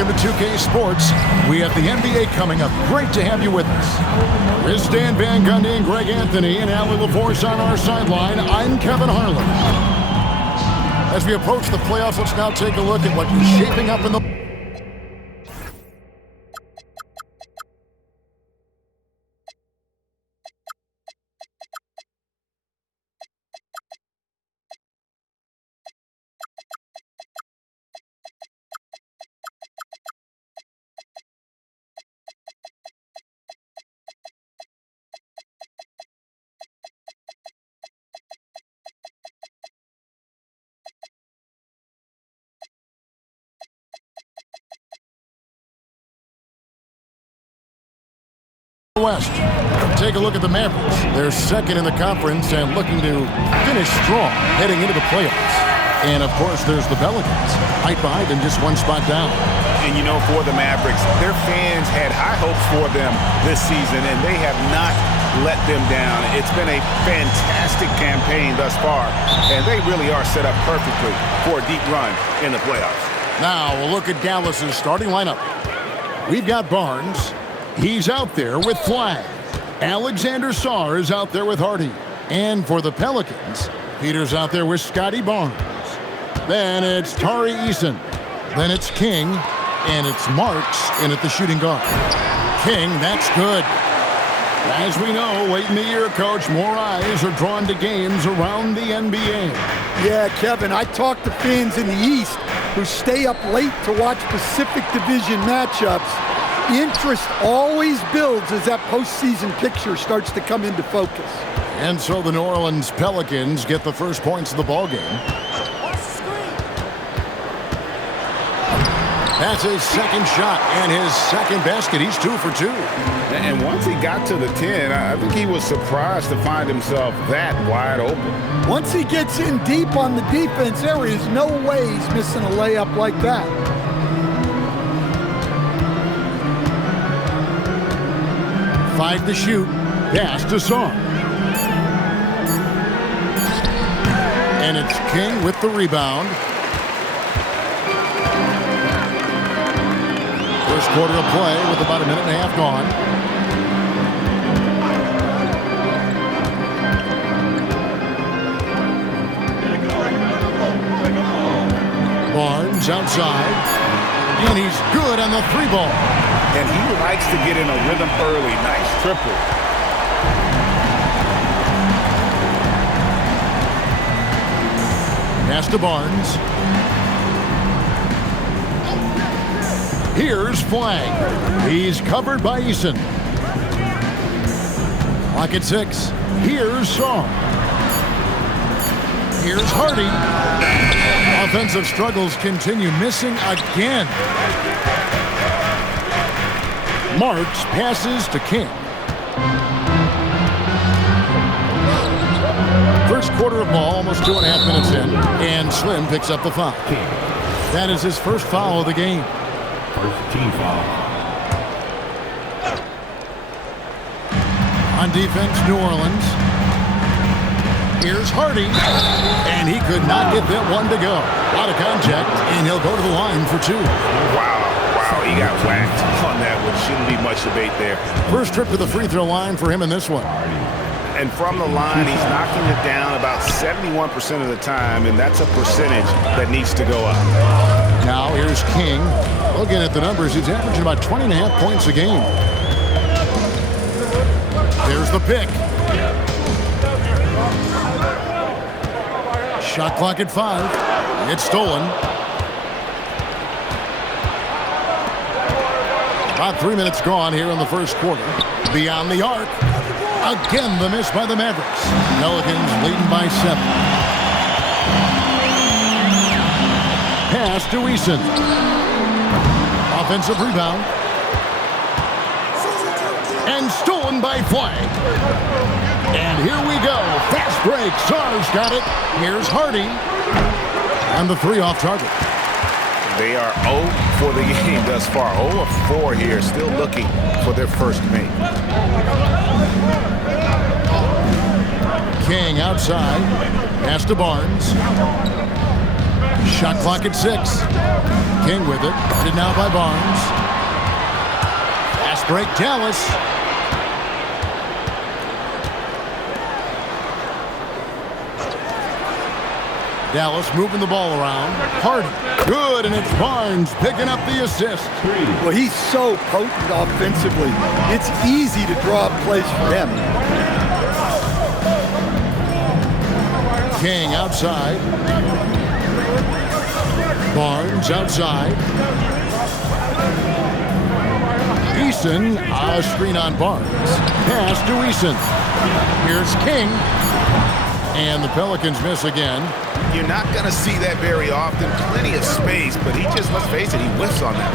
Welcome to 2K Sports. We have the NBA coming up. Great to have you with us. With Stan Van Gundy and Greg Anthony and Allie LaForce on our sideline, I'm Kevin Harlan. As we approach the playoffs, let's now take a look at what is shaping up in the West. Take a look at the Mavericks. They're second in the conference and looking to finish strong heading into the playoffs. And, of course, there's the Pelicans, right behind them, just one spot down. And, you know, for the Mavericks, their fans had high hopes for them this season, and they have not let them down. It's been a fantastic campaign thus far, and they really are set up perfectly for a deep run in the playoffs. Now, we'll look at Dallas's starting lineup. We've got Barnes. He's out there with Flag. Alexander Sarr is out there with Hardy. And for the Pelicans, Peter's out there with Scotty Barnes. Then it's Tari Eason. Then it's King. And it's Marks in at the shooting guard. King, that's good. As we know, late in the year, Coach, more eyes are drawn to games around the NBA. Yeah, Kevin, I talk to fans in the East who stay up late to watch Pacific Division matchups. Interest always builds as that postseason picture starts to come into focus. And so the New Orleans Pelicans get the first points of the ballgame. That's his second shot and his second basket. He's 2 for 2. And once he got to the 10, I think he was surprised to find himself that wide open. Once he gets in deep on the defense, there is no way he's missing a layup like that. 5 to shoot. Pass to Sarr. And it's King with the rebound. First quarter of play with about a minute and a half gone. Barnes outside. And he's good on the 3-ball. And he likes to get in a rhythm early. Nice triple. Pass to Barnes. Here's Flag. He's covered by Eason. Clock at 6. Here's Sarr. Here's Hardy. Offensive struggles continue, missing again. Marks passes to King. First quarter of ball, almost 2.5 minutes in, and Slim picks up the foul. That is his first foul of the game. First team foul. On defense, New Orleans. Here's Hardy, and he could not get that one to go. Out of contact, and he'll go to the line for 2. Wow, he got whacked on that one. Shouldn't be much debate there. First trip to the free throw line for him in this one. And from the line, he's knocking it down about 71% of the time, and that's a percentage that needs to go up. Now here's King. Looking at the numbers, he's averaging about 20.5 points a game. There's the pick. Shot clock at 5. It's stolen. About 3 minutes gone here in the first quarter. Beyond the arc. Again, the miss by the Mavericks. Pelicans leading by 7. Pass to Eason. Offensive rebound. And stolen by Flag. And here we go. Fast break. Sarr's got it. Here's Hardy. And the 3 off target. They are 0 for the game thus far. 0 of 4 here, still looking for their first make. King outside. Pass to Barnes. Shot clock at 6. King with it. Guarded now by Barnes. Fast break, Dallas. Dallas moving the ball around. Hardy. Good, and it's Barnes picking up the assist. Well, he's so potent offensively. It's easy to draw up plays for him. King outside. Barnes outside. Eason, a screen on Barnes. Pass to Eason. Here's King. And the Pelicans miss again. You're not going to see that very often. Plenty of space, but he just, let's face it, he whiffs on that.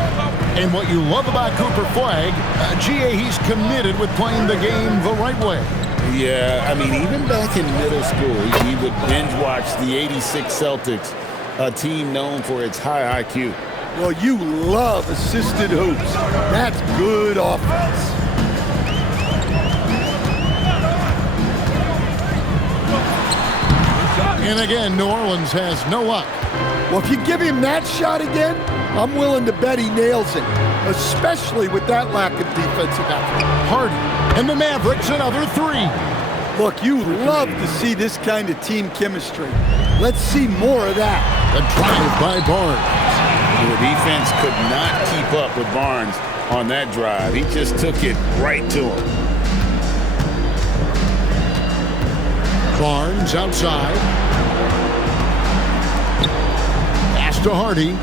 And what you love about Cooper Flagg, GA, he's committed with playing the game the right way. Yeah, I mean, even back in middle school, he would binge watch the '86 Celtics, a team known for its high IQ. Well, you love assisted hoops. That's good offense. And again, New Orleans has no luck. Well, if you give him that shot again, I'm willing to bet he nails it, especially with that lack of defensive effort. Hardy and the Mavericks another 3. Look, you love to see this kind of team chemistry. Let's see more of that. The drive by Barnes. The defense could not keep up with Barnes on that drive. He just took it right to him. Barnes outside. Pass to Hardy.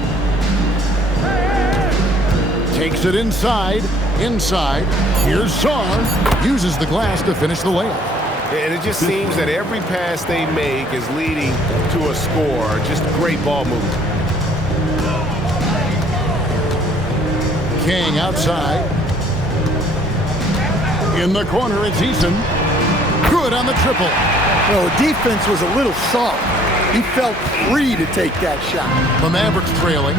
Takes it inside. Inside. Here's Sarr. Uses the glass to finish the layup. And it just seems that every pass they make is leading to a score. Just great ball movement. King outside. In the corner, it's Eason. Good on the triple. Well, the defense was a little soft. He felt free to take that shot. The Mavericks trailing.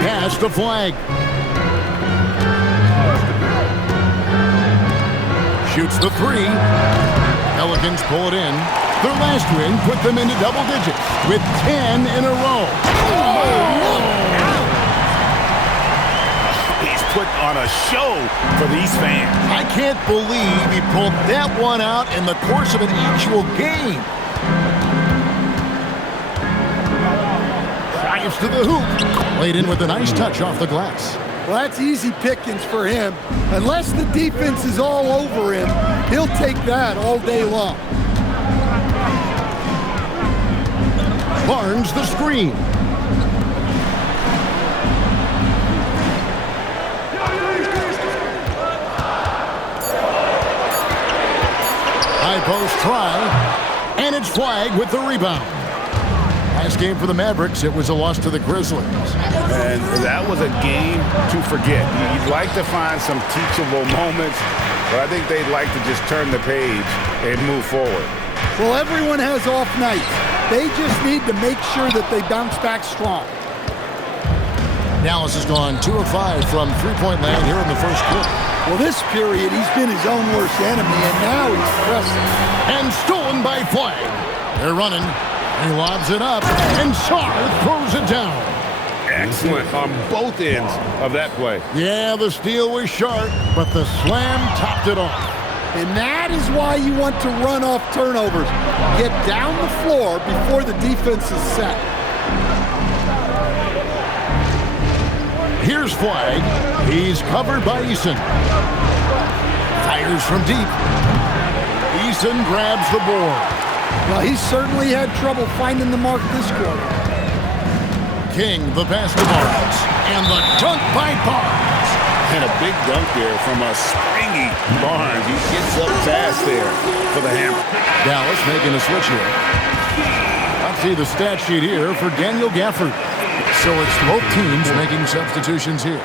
Pass to Flagg. Shoots the 3. Pelicans pull it in. Their last win put them into double digits with 10 in a row. He's put on a show for these fans. I can't believe he pulled that one out in the course of an actual game. Drives to the hoop. Laid in with a nice touch off the glass. Well, that's easy pickings for him. Unless the defense is all over him, he'll take that all day long. Barnes the screen. High post try, and it's Flagg with the rebound. Last game for the Mavericks, it was a loss to the Grizzlies. And that was a game to forget. You'd like to find some teachable moments, but I think they'd like to just turn the page and move forward. Well, everyone has off nights. They just need to make sure that they bounce back strong. Dallas has gone 2 of 5 from three-point land here in the first quarter. Well, this period, he's been his own worst enemy, and now he's pressing. And stolen by Flagg. They're running. He lobs it up, and Sarr throws it down. Excellent on both ends of that play. Yeah, the steal was sharp, but the slam topped it off. And that is why you want to run off turnovers. Get down the floor before the defense is set. Here's Flagg. He's covered by Eason. Fires from deep. Eason grabs the board. Well, he certainly had trouble finding the mark this quarter. King, the pass to Barnes. And the dunk by Barnes. And a big dunk there from a springy Barnes. He gets up fast there for the hammer. Dallas making a switch here. I'll see the stat sheet here for Daniel Gafford. So it's both teams making substitutions here.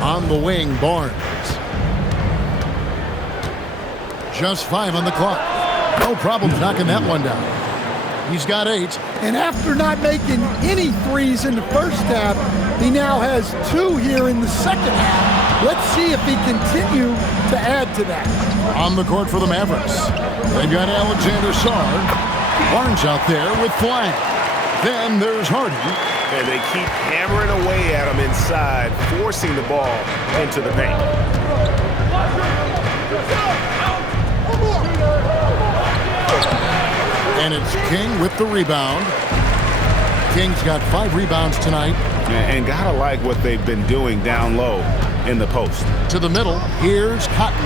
On the wing, Barnes. Just 5 on the clock. No problem knocking that one down. He's got 8. And after not making any threes in the first half, he now has 2 here in the second half. Let's see if he continue to add to that. On the court for the Mavericks, they've got Alexander Sarr. Barnes out there with Flag. Then there's Hardy. And they keep hammering away at him inside, forcing the ball into the paint. And it's King with the rebound. King's got 5 rebounds tonight. And gotta like what they've been doing down low in the post. To the middle, here's Cotton,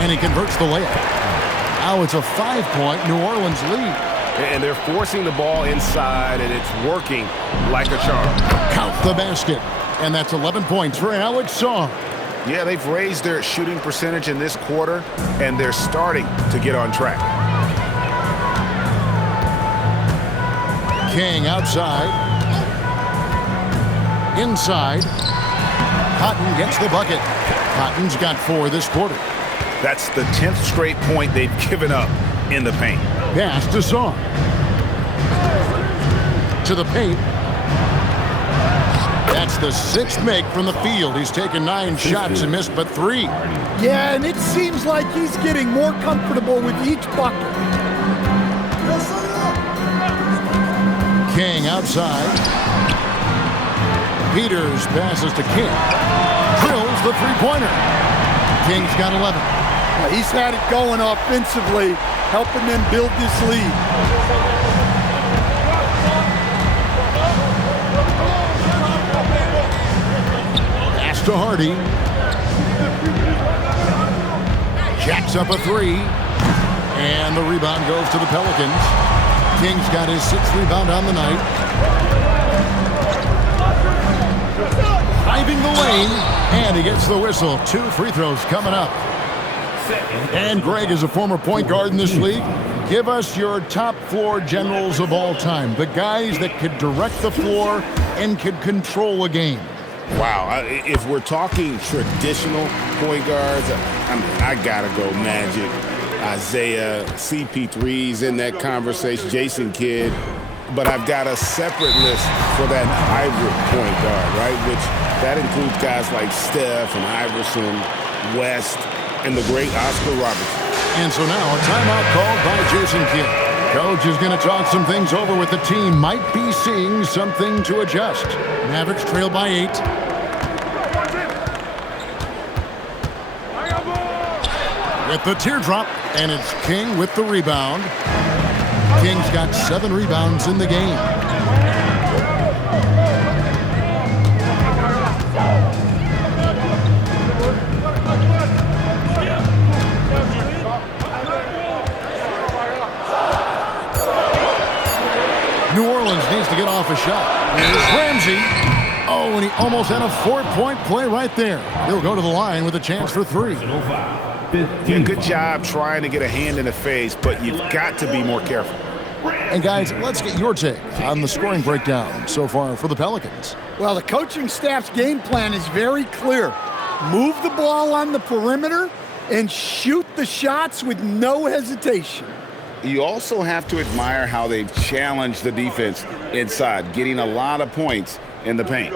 and he converts the layup. Now it's a 5-point New Orleans lead. And they're forcing the ball inside, and it's working like a charm. Count the basket, and that's 11 points for Alex Sarr. Yeah, they've raised their shooting percentage in this quarter, and they're starting to get on track. King outside. Inside. Cotton gets the bucket. Cotton's got 4 this quarter. That's the 10th straight point they've given up in the paint. Pass to Sarr. To the paint. That's the 6th make from the field. He's taken 9 shots and missed but 3. Yeah, and it seems like he's getting more comfortable with each bucket. King outside. Peters passes to King. Drills the 3-pointer. King's got 11. He's had it going offensively, helping them build this lead. Pass to Hardy. Jacks up a 3. And the rebound goes to the Pelicans. King's got his 6th rebound on the night. Driving the lane, and he gets the whistle. 2 free throws coming up. And Greg is a former point guard in this league. Give us your top floor generals of all time. The guys that could direct the floor and could control a game. Wow, if we're talking traditional point guards, I gotta go Magic. Isaiah, CP3's in that conversation, Jason Kidd. But I've got a separate list for that hybrid point guard, right? Which that includes guys like Steph and Iverson, West, and the great Oscar Robertson. And so now a timeout called by Jason Kidd. Coach is going to talk some things over with the team. Might be seeing something to adjust. Mavericks trail by 8. With the teardrop, and it's King with the rebound. King's got 7 rebounds in the game. New Orleans needs to get off a shot. Here's Ramsey. Oh, and he almost had a 4-point play right there. He'll go to the line with a chance for 3. Yeah, good job trying to get a hand in the face, but you've got to be more careful. And guys, let's get your take on the scoring breakdown so far for the Pelicans. Well, the coaching staff's game plan is very clear. Move the ball on the perimeter and shoot the shots with no hesitation. You also have to admire how they've challenged the defense inside, getting a lot of points in the paint.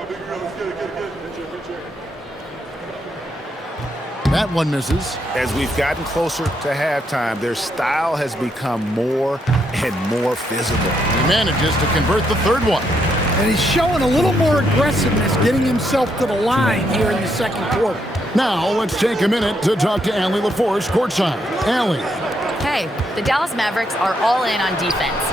That one misses. As we've gotten closer to halftime, their style has become more and more physical. He manages to convert the 3rd one. And he's showing a little more aggressiveness, getting himself to the line here in the second quarter. Now, let's take a minute to talk to Allie LaForce courtside. Allie. Hey, the Dallas Mavericks are all in on defense.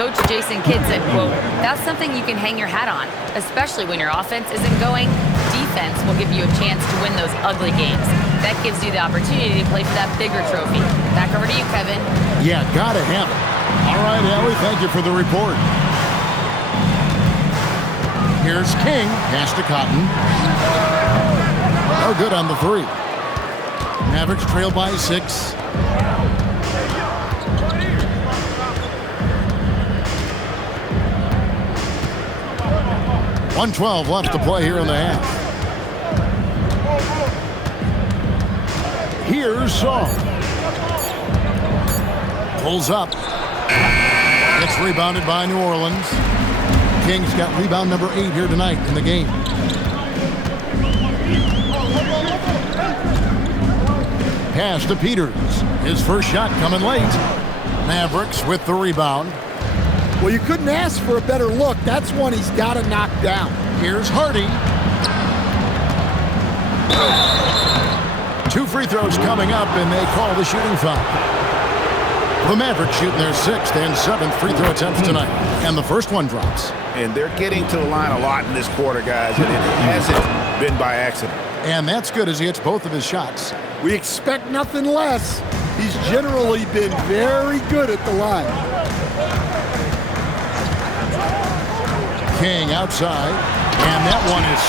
Coach Jason Kidd said, quote, "That's something you can hang your hat on, especially when your offense isn't going. Defense will give you a chance to win those ugly games. That gives you the opportunity to play for that bigger trophy." Back over to you, Kevin. Yeah, gotta have it. All right, Allie, thank you for the report. Here's King, pass to Cotton. Oh, good on the 3. Mavericks trail by 6. .112 left to play here in the half. Here's Sarr. Pulls up. It's rebounded by New Orleans. Kings got rebound number 8 here tonight in the game. Pass to Peters. His first shot coming late. Mavericks with the rebound. Well, you couldn't ask for a better look. That's one he's got to knock down. Here's Hardy. 2 free throws coming up, and they call the shooting foul. The Mavericks shooting their 6th and 7th free throw attempts tonight, and the first one drops. And they're getting to the line a lot in this quarter, guys, and it hasn't been by accident. And that's good as he hits both of his shots. We expect nothing less. He's generally been very good at the line. King outside, and that one is...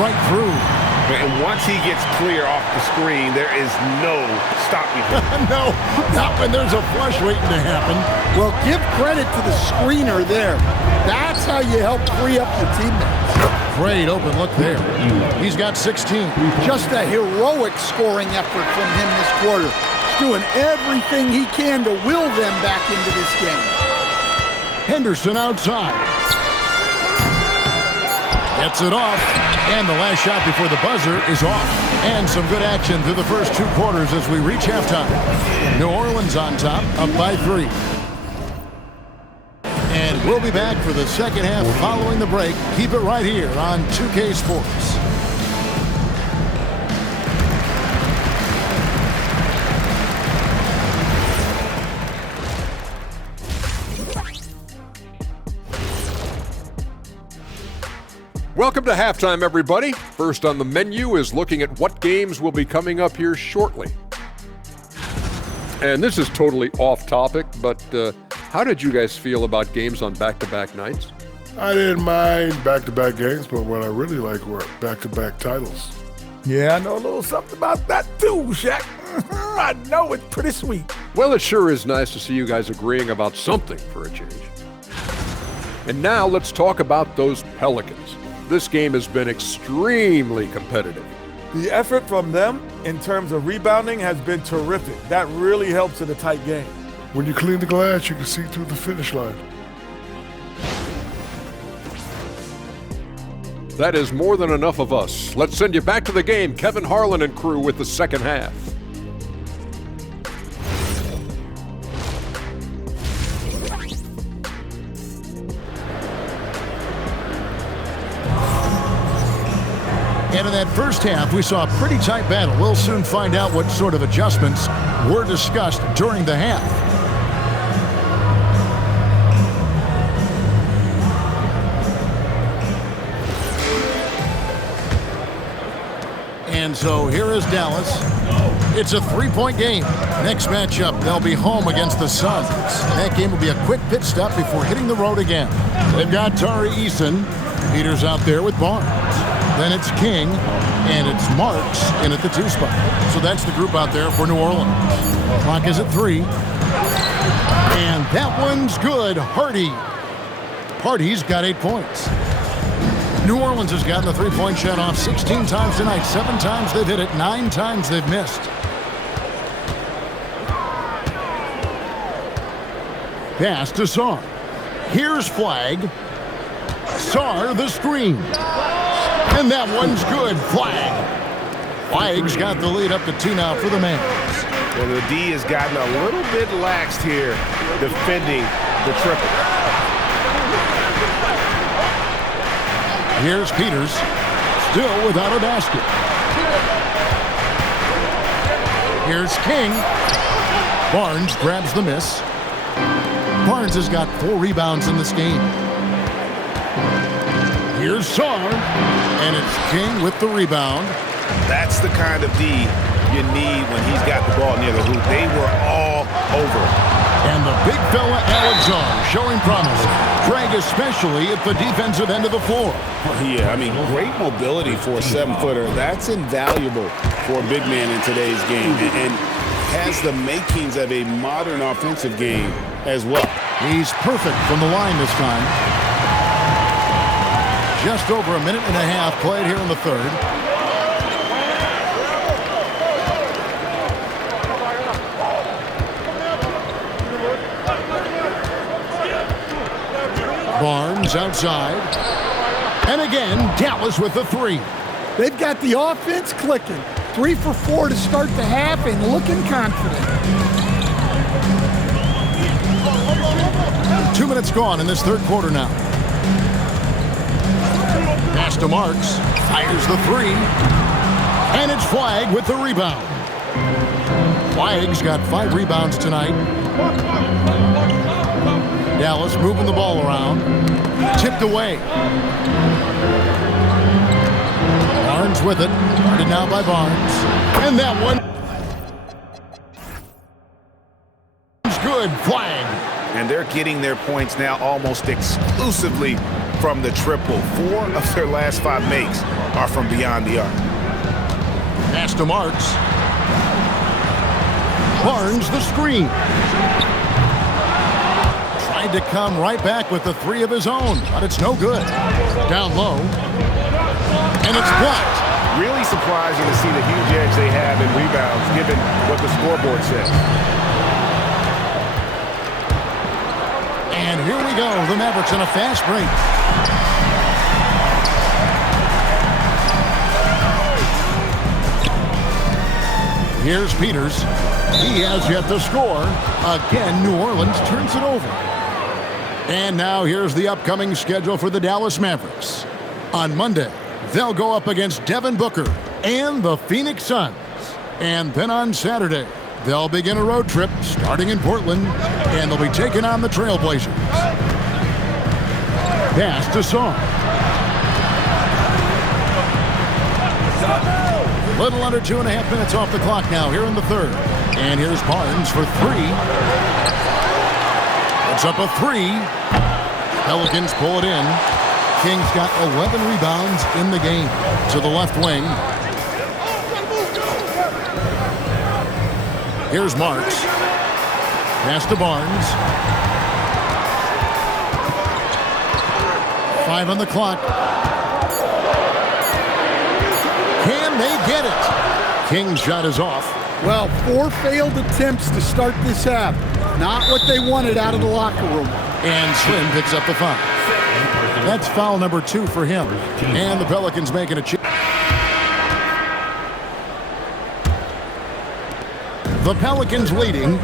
right through. And once he gets clear off the screen, there is no stopping him. No, not when there's a flush waiting to happen. Well, give credit to the screener there. That's how you help free up your teammates. Great open look there. He's got 16. Just a heroic scoring effort from him this quarter. He's doing everything he can to will them back into this game. Henderson outside. Gets it off. And the last shot before the buzzer is off. And some good action through the first 2 quarters as we reach halftime. New Orleans on top, up by 3. And we'll be back for the second half following the break. Keep it right here on 2K Sports. Welcome to halftime, everybody. First on the menu is looking at what games will be coming up here shortly. And this is totally off topic, but how did you guys feel about games on back-to-back nights? I didn't mind back-to-back games, but what I really like were back-to-back titles. Yeah, I know a little something about that too, Shaq. I know it's pretty sweet. Well, it sure is nice to see you guys agreeing about something for a change. And now let's talk about those Pelicans. This game has been extremely competitive. The effort from them in terms of rebounding has been terrific. That really helps in a tight game. When you clean the glass, you can see through the finish line. That is more than enough of us. Let's send you back to the game. Kevin Harlan and crew with the second half. And in that first half, we saw a pretty tight battle. We'll soon find out what sort of adjustments were discussed during the half. And so here is Dallas. It's a 3-point game. Next matchup, they'll be home against the Suns. That game will be a quick pit stop before hitting the road again. They've got Tari Eason. Peters out there with Barnes. Then it's King, and it's Marks in at the 2 spot. So that's the group out there for New Orleans. Clock is at 3. And that one's good. Hardy's got 8 points. New Orleans has gotten the 3-point shot off 16 times tonight. 7 times they've hit it, 9 times they've missed. Pass to Sarr. Here's Flag. Sarr the screen. And that one's good. Flag's got the lead up to 2 now for the Mavs. And the D has gotten a little bit laxed here defending the triple. Here's Peters, still without a basket. Here's King. Barnes grabs the miss. Barnes has got 4 rebounds in this game. Here's Sarr, and it's King with the rebound. That's the kind of D you need when he's got the ball near the hoop. They were all over. And the big fella, Alexander, showing promise. Craig, especially at the defensive end of the floor. Yeah, I mean, great mobility for a 7-footer. That's invaluable for a big man in today's game, and has the makings of a modern offensive game as well. He's perfect from the line this time. Just over a minute and a half played here in the third. Barnes outside. And again, Dallas with the 3. They've got the offense clicking. 3 for 4 to start the half and looking confident. 2 minutes gone in this third quarter now. Pass to Marks. Fires the 3. And it's Flagg with the rebound. Flagg's got 5 rebounds tonight. Dallas moving the ball around. Tipped away. Barnes with it. Guarded now by Barnes. And that one is good. Flagg. And they're getting their points now almost exclusively from the triple. 4 of their last 5 makes are from beyond the arc. Pass to Marks. Barnes the screen. Tried to come right back with the 3 of his own, but it's no good. Down low. And it's blocked. Really surprising to see the huge edge they have in rebounds, given what the scoreboard says. And here we go. The Mavericks on a fast break. Here's Peters. He has yet to score. Again, New Orleans turns it over. And now here's the upcoming schedule for the Dallas Mavericks. On Monday, they'll go up against Devin Booker and the Phoenix Suns. And then on Saturday, they'll begin a road trip starting in Portland, and they'll be taking on the Trailblazers. Pass to Sarr. Little under 2.5 minutes off the clock now here in the third. And here's Barnes for 3. It's up a 3. Pelicans pull it in. King's got 11 rebounds in the game. To the left wing. Here's Marks. Pass to Barnes. 5 on the clock. Can they get it? King's shot is off. Well, 4 failed attempts to start this half. Not what they wanted out of the locker room. And Slim picks up the foul. That's foul number 2 for him. And the Pelicans making a change. The Pelicans leading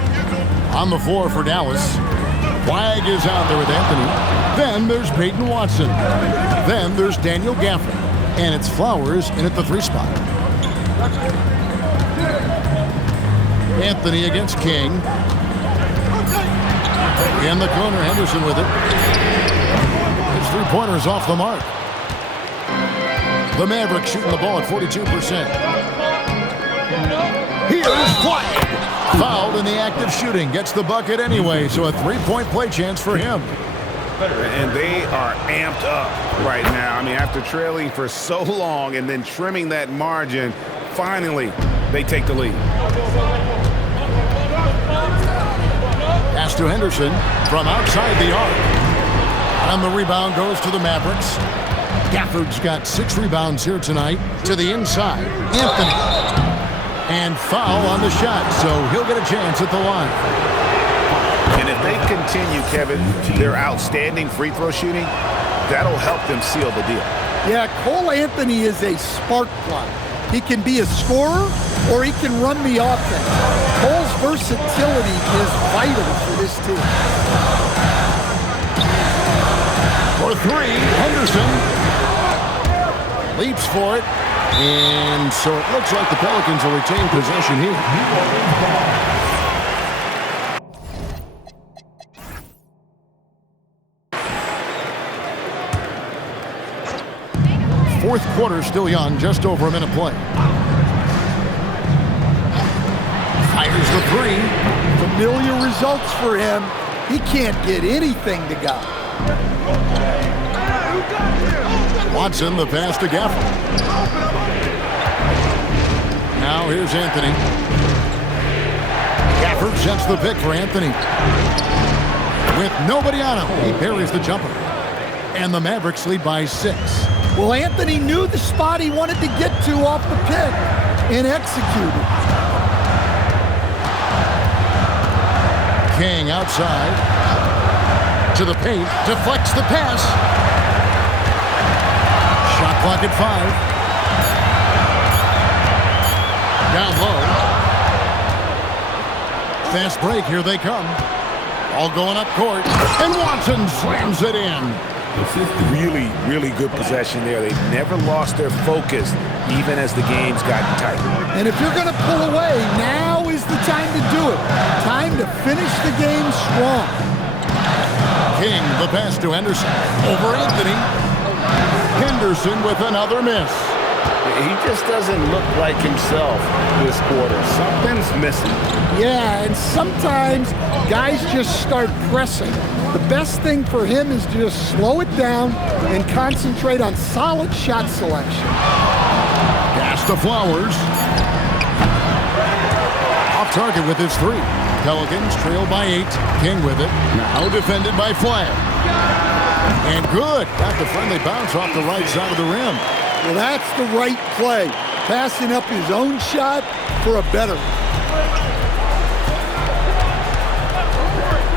on the floor for Dallas. Flagg is out there with Anthony. Then there's Peyton Watson. Then there's Daniel Gafford. And it's Flowers in at the 3 spot. Anthony against King. In the corner, Henderson with it. His 3-pointer's off the mark. The Mavericks shooting the ball at 42%. Here's Flagg. Fouled in the act of shooting. Gets the bucket anyway, so a 3-point play chance for him. And they are amped up right now. I mean, after trailing for so long and then trimming that margin, finally they take the lead. Pass to Henderson from outside the arc. And the rebound goes to the Mavericks. Gafford's got 6 rebounds here tonight. To the inside, Anthony. And foul on the shot, so he'll get a chance at the line. And if they continue, Kevin, their outstanding free throw shooting, that'll help them seal the deal. Yeah, Cole Anthony is a spark plug. He can be a scorer or he can run the offense. Cole's versatility is vital for this team. For three, Henderson leaps for it. And so it looks like the Pelicans will retain possession here. Fourth quarter still young, just over a minute play. Fires the three. Familiar results for him. He can't get anything to go. Watson, the pass to Gafford. Now here's Anthony. Gafford sets the pick for Anthony. With nobody on him, he buries the jumper. And the Mavericks lead by 6. Well, Anthony knew the spot he wanted to get to off the pick and executed. King outside. To the paint, deflects the pass. Shot clock at 5. Down low. Fast break, here they come. All going up court. And Watson slams it in. Really, really good possession there. They've never lost their focus, even as the game's gotten tight. And if you're going to pull away, now is the time to do it. Time to finish the game strong. King, the pass to Henderson. Over Anthony. Henderson with another miss. He just doesn't look like himself this quarter. Something's missing. Yeah, and sometimes guys just start pressing. The best thing for him is to just slow it down and concentrate on solid shot selection. Pass to Flowers. Off target with his 3. Pelicans trail by 8. King with it. Now defended by Flagg. And good. Got the friendly bounce off the right side of the rim. Well, that's the right play. Passing up his own shot for a better one.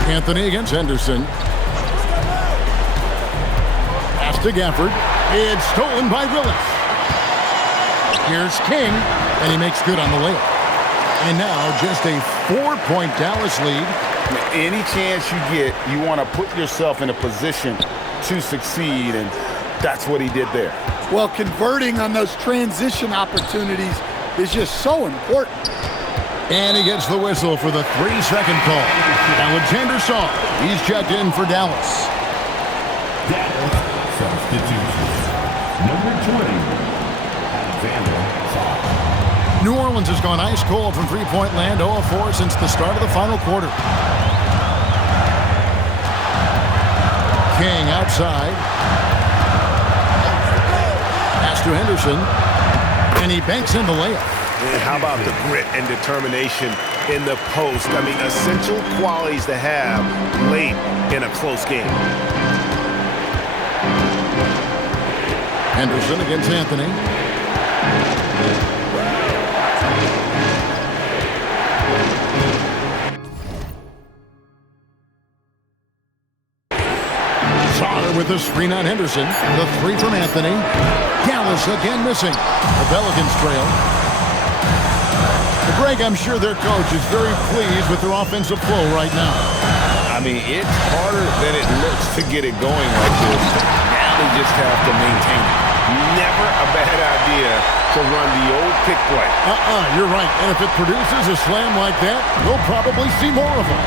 Anthony against Henderson. Pass to Gafford. It's stolen by Willis. Here's King, and he makes good on the layup. And now just a 4-point Dallas lead. Any chance you get, you want to put yourself in a position to succeed, and that's what he did there. Well, converting on those transition opportunities is just so important. And he gets the whistle for the 3-second call. Alexander Saw, he's checked in for Dallas. Dallas substitution. Number 20, Alexander Saw. New Orleans has gone ice cold from three-point land, 0 of 4 since the start of the final quarter. King outside. Pass to Henderson. And he banks in the layup. And how about the grit and determination in the post? I mean, essential qualities to have late in a close game. Henderson against Anthony. Saar with the screen on Henderson. The 3 from Anthony. Dallas again missing. The Pelicans trail. Greg, I'm sure their coach is very pleased with their offensive flow right now. I mean, it's harder than it looks to get it going like this. Now they just have to maintain it. Never a bad idea to run the old pick play. You're right. And if it produces a slam like that, we'll probably see more of them.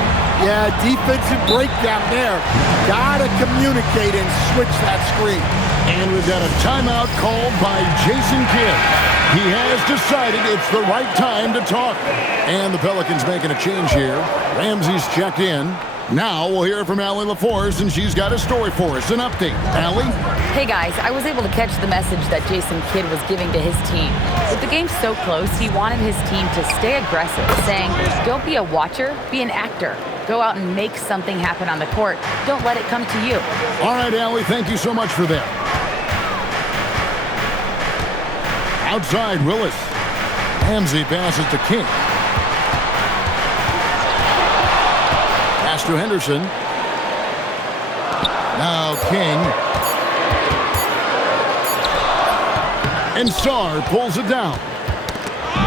Yeah, defensive breakdown there. Gotta communicate and switch that screen. And we've got a timeout called by Jason Kidd. He has decided it's the right time to talk. And the Pelicans making a change here. Ramsey's checked in. Now we'll hear from Allie LaForce, and she's got a story for us. An update. Allie? Hey guys, I was able to catch the message that Jason Kidd was giving to his team. With the game so close, he wanted his team to stay aggressive, saying, don't be a watcher, be an actor. Go out and make something happen on the court. Don't let it come to you. All right, Allie, thank you so much for that. Outside, Willis. Ramsey passes to King. Pass to Henderson. Now King. And Saar pulls it down.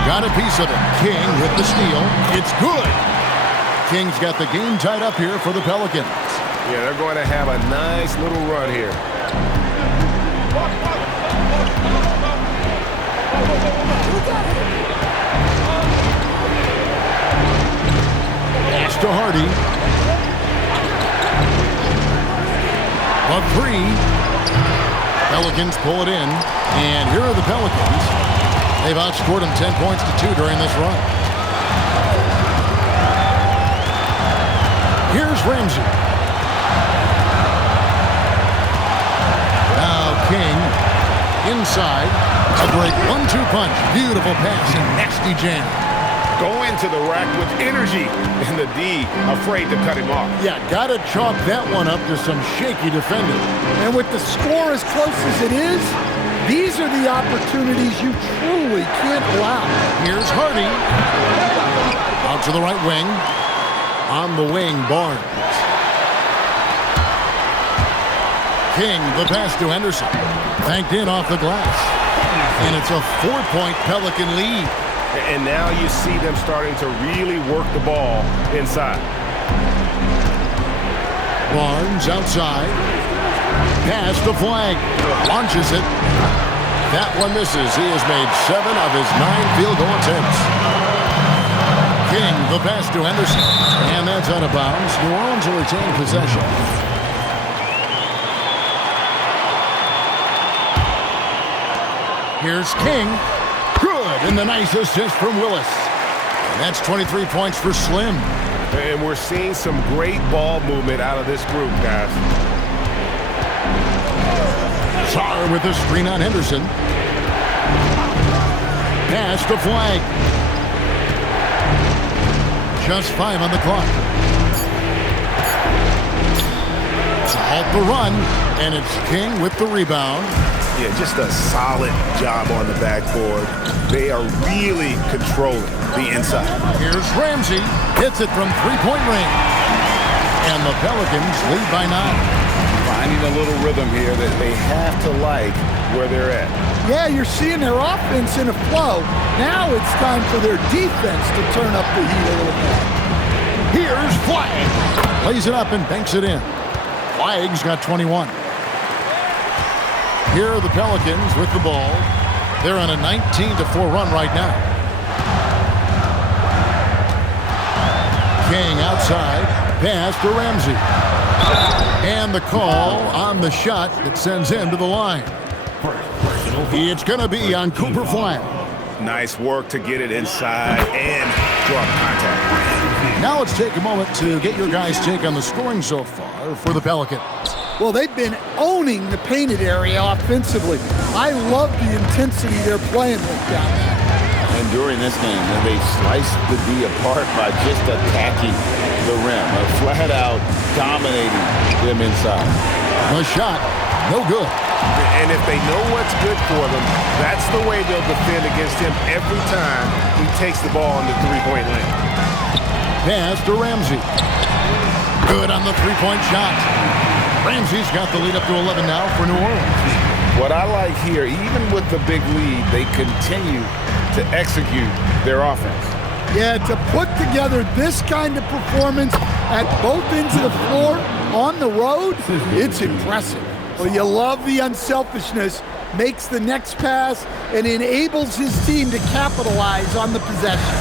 Got a piece of it. King with the steal. It's good. King's got the game tied up here for the Pelicans. Yeah, they're going to have a nice little run here. Pass to Hardy. A three. Pelicans pull it in. And here are the Pelicans. They've outscored them 10 points to 2 during this run. Here's Ramsey. Now King inside. A great 1-2 punch. Beautiful pass and nasty jam. Going to the rack with energy. And the D afraid to cut him off. Yeah, got to chalk that one up to some shaky defending. And with the score as close as it is, these are the opportunities you truly can't allow. Here's Hardy. Out to the right wing. On the wing, Barnes. King, the pass to Henderson. Banked in off the glass. And it's a 4-point Pelican lead. And now you see them starting to really work the ball inside. Barnes outside. Pass to Flag. Launches it. That one misses. He has made 7 of his 9 field goal attempts. King, the pass to Henderson. And that's out of bounds. New Orleans will retain possession. Here's King. Good. And the nice assist from Willis. And that's 23 points for Slim. And we're seeing some great ball movement out of this group, guys. Sarr with the screen on Henderson. Pass to Flag. Just 5 on the clock. To halt the run, and it's King with the rebound. Yeah, just a solid job on the backboard. They are really controlling the inside. Here's Ramsey. Hits it from three-point range. And the Pelicans lead by 9. Finding a little rhythm here that they have to like where they're at. Yeah, you're seeing their offense in a flow. Now it's time for their defense to turn up the heat a little bit. Here's Flag. Plays it up and banks it in. Flag's got 21. Here are the Pelicans with the ball. They're on a 19-4 run right now. King outside. Pass to Ramsey. And the call on the shot that sends him to the line. It's going to be on Cooper Flag. Nice work to get it inside and draw contact. Now let's take a moment to get your guys' take on the scoring so far for the Pelicans. Well, they've been owning the painted area offensively. I love the intensity they're playing with down there. And during this game, they sliced the D apart by just attacking the rim, flat out dominating them inside. The shot, no good. And if they know what's good for them, that's the way they'll defend against him every time he takes the ball in the three-point lane. Pass to Ramsey. Good on the three-point shot. Ramsey's got the lead up to 11 now for New Orleans. What I like here, even with the big lead, they continue to execute their offense. Yeah, to put together this kind of performance at both ends of the floor on the road, it's impressive. Well, you love the unselfishness, makes the next pass, and enables his team to capitalize on the possession.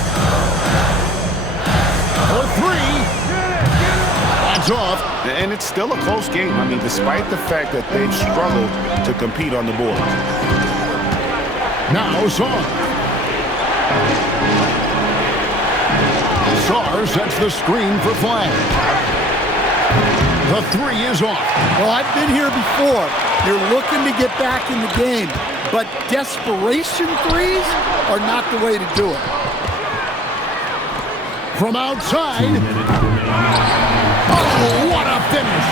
For three. That's off. And it's still a close game. I mean, despite the fact that they've struggled to compete on the board. Now Sarr. Sarr sets the screen for Flag. The three is off. Well, I've been here before. You're looking to get back in the game, but desperation threes are not the way to do it. From outside. Oh, what a finish.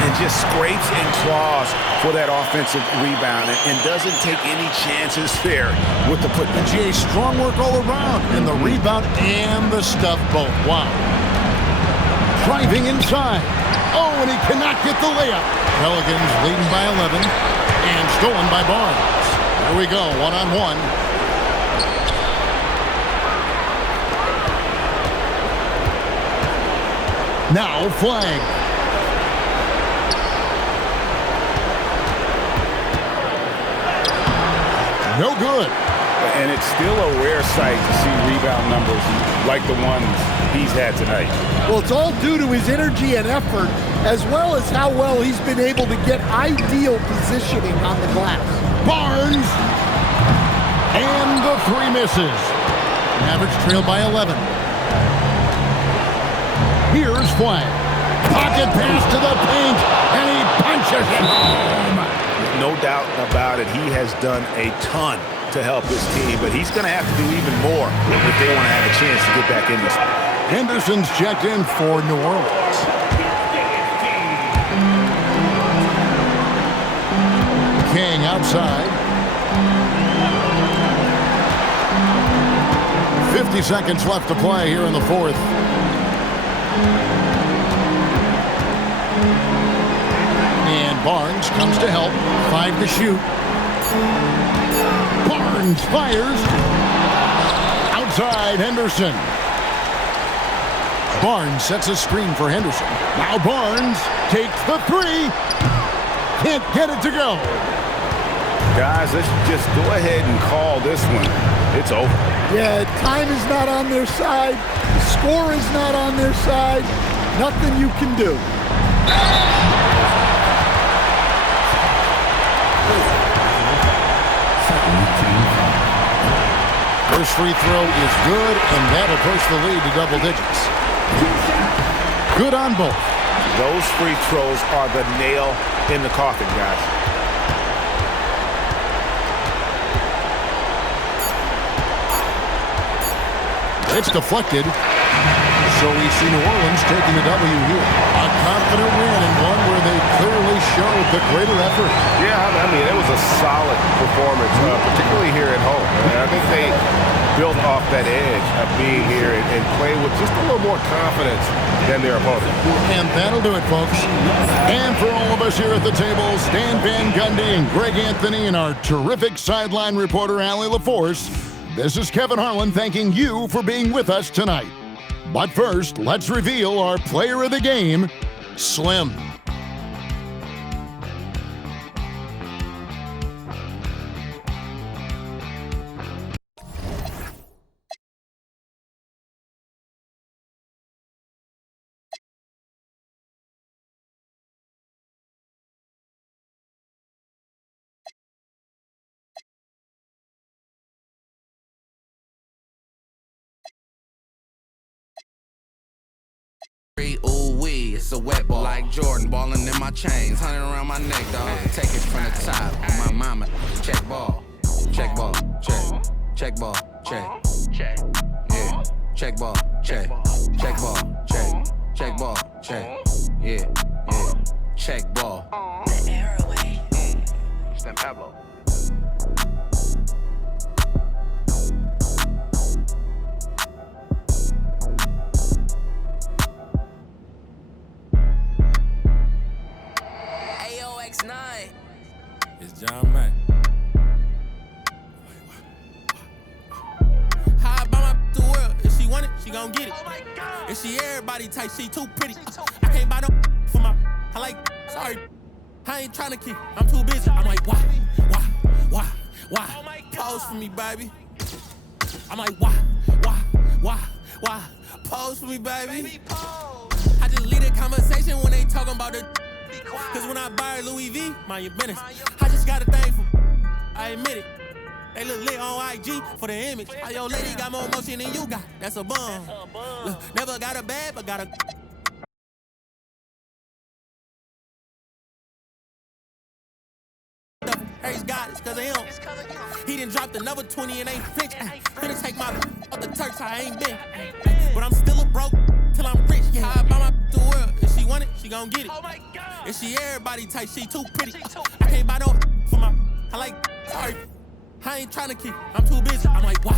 And just scrapes and claws for that offensive rebound and doesn't take any chances there with the putback. GA, strong work all around, and the rebound and the stuff both. Wow. Driving inside. Oh, and he cannot get the layup. Pelicans leading by 11 and stolen by Barnes. There we go, one-on-one. Now flag. No good. And it's still a rare sight to see rebound numbers like the ones he's had tonight. Well, it's all due to his energy and effort, as well as how well he's been able to get ideal positioning on the glass. Barnes. And the three misses. Mavericks trail by 11. Here's Flag. Pocket pass to the paint, and he punches it home. No doubt about it, he has done a ton to help his team, but he's going to have to do even more if they want to have a chance to get back in this. Henderson's checked in for New Orleans. King outside. 50 seconds left to play here in the fourth. And Barnes comes to help. 5 to shoot. Barnes fires. Outside Henderson. Barnes sets a screen for Henderson. Now Barnes takes the three. Can't get it to go. Guys, let's just go ahead and call this one. It's over. Yeah, time is not on their side. The score is not on their side. Nothing you can do. First free throw is good, and that'll push the lead to double digits. Good on both. Those free throws are the nail in the coffin, guys. It's deflected. So we see New Orleans taking the W here. A confident win and one where they clearly showed the greater effort. Yeah, I mean, it was a solid performance, particularly here at home. I think they built off that edge of being here and played with just a little more confidence than their opponent. And that'll do it, folks. And for all of us here at the table, Stan Van Gundy and Greg Anthony and our terrific sideline reporter, Allie LaForce, this is Kevin Harlan thanking you for being with us tonight. But first, let's reveal our player of the game, Slim. Ooh wee, it's a wet ball. Like Jordan, balling in my chains, 100 around my neck, dog. Take it from the top, on my mama. Check ball, check, check ball, check, yeah. Check ball, check ball, check ball, check, yeah. Check ball. The airway. Stem Pablo. It's John Mack. How I buy my the world? If she want it, she gon' get it. If she everybody type, she too pretty. I can't buy no for my. I like. Sorry, I ain't tryna keep. I'm too busy. I'm like, why? Pose for me, baby. I'm like, why? Pose for me, baby. I just lead a conversation when they talking about the. Cause when I buy Louis V, mind your business. I just got a thing for, I admit it. They look lit on IG for the image. Your lady got more emotion than you got. That's a bum. Look, never got a bad, but got a. Harry's got it, cause of him. He done dropped another 20 and ain't flinch. Finna take my off the Turks, I ain't been. But I'm still a broke till I'm rich. Yeah, I buy my the world. If she want it, she gon' get it. If she everybody type, she too pretty. I can't buy no for my. I like. Sorry, I ain't tryna keep. I'm too busy. I'm like, why?